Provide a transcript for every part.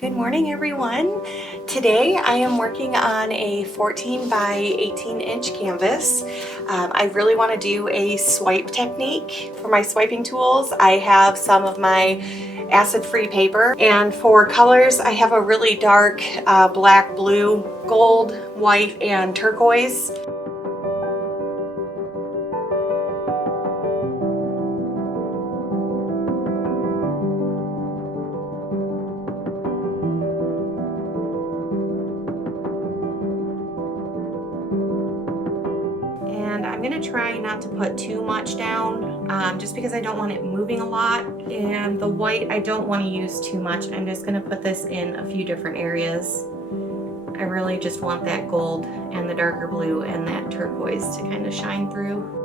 Good morning, everyone. Today I am working on a 14 by 18 inch canvas. I really want to do a swipe technique. For my swiping tools, I have some of my acid-free paper, and for colors I have a really dark black, blue, gold, white, and turquoise. And I'm gonna try not to put too much down just because I don't want it moving a lot. And the white, I don't want to use too much. I'm just gonna put this in a few different areas. I really just want that gold and the darker blue and that turquoise to kind of shine through.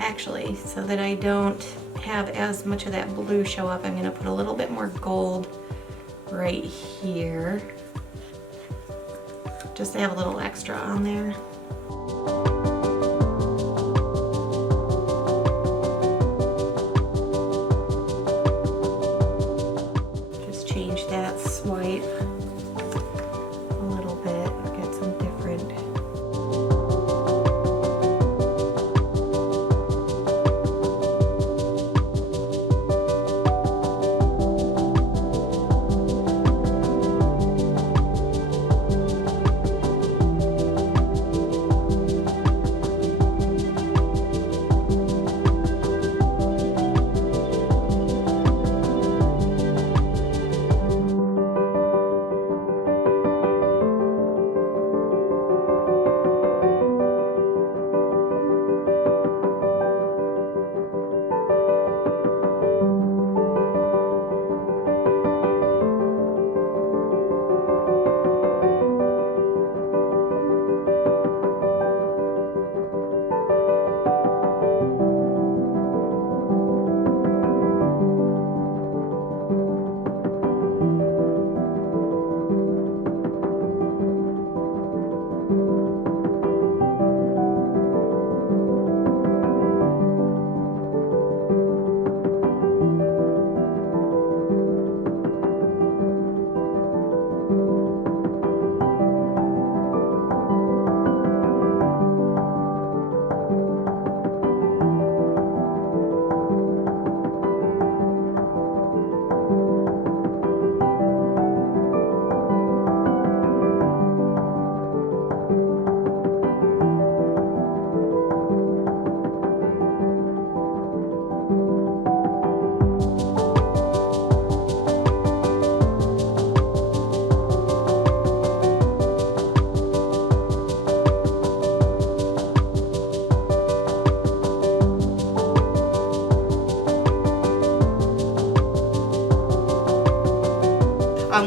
Actually, so that I don't have as much of that blue show up, I'm going to put a little bit more gold right here, just to have a little extra on there. Just change that swipe a little bit, get some different.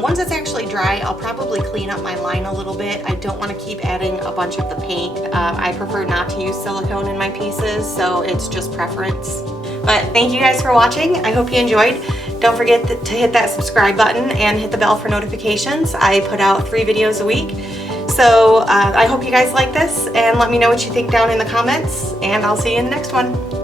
Once it's actually dry, I'll probably clean up my line a little bit. I don't want to keep adding a bunch of the paint. I prefer not to use silicone in my pieces, so it's just preference. But thank you guys for watching. I hope you enjoyed. Don't forget to hit that subscribe button and hit the bell for notifications. I put out 3 videos a week. So I hope you guys like this, and let me know what you think down in the comments, and I'll see you in the next one.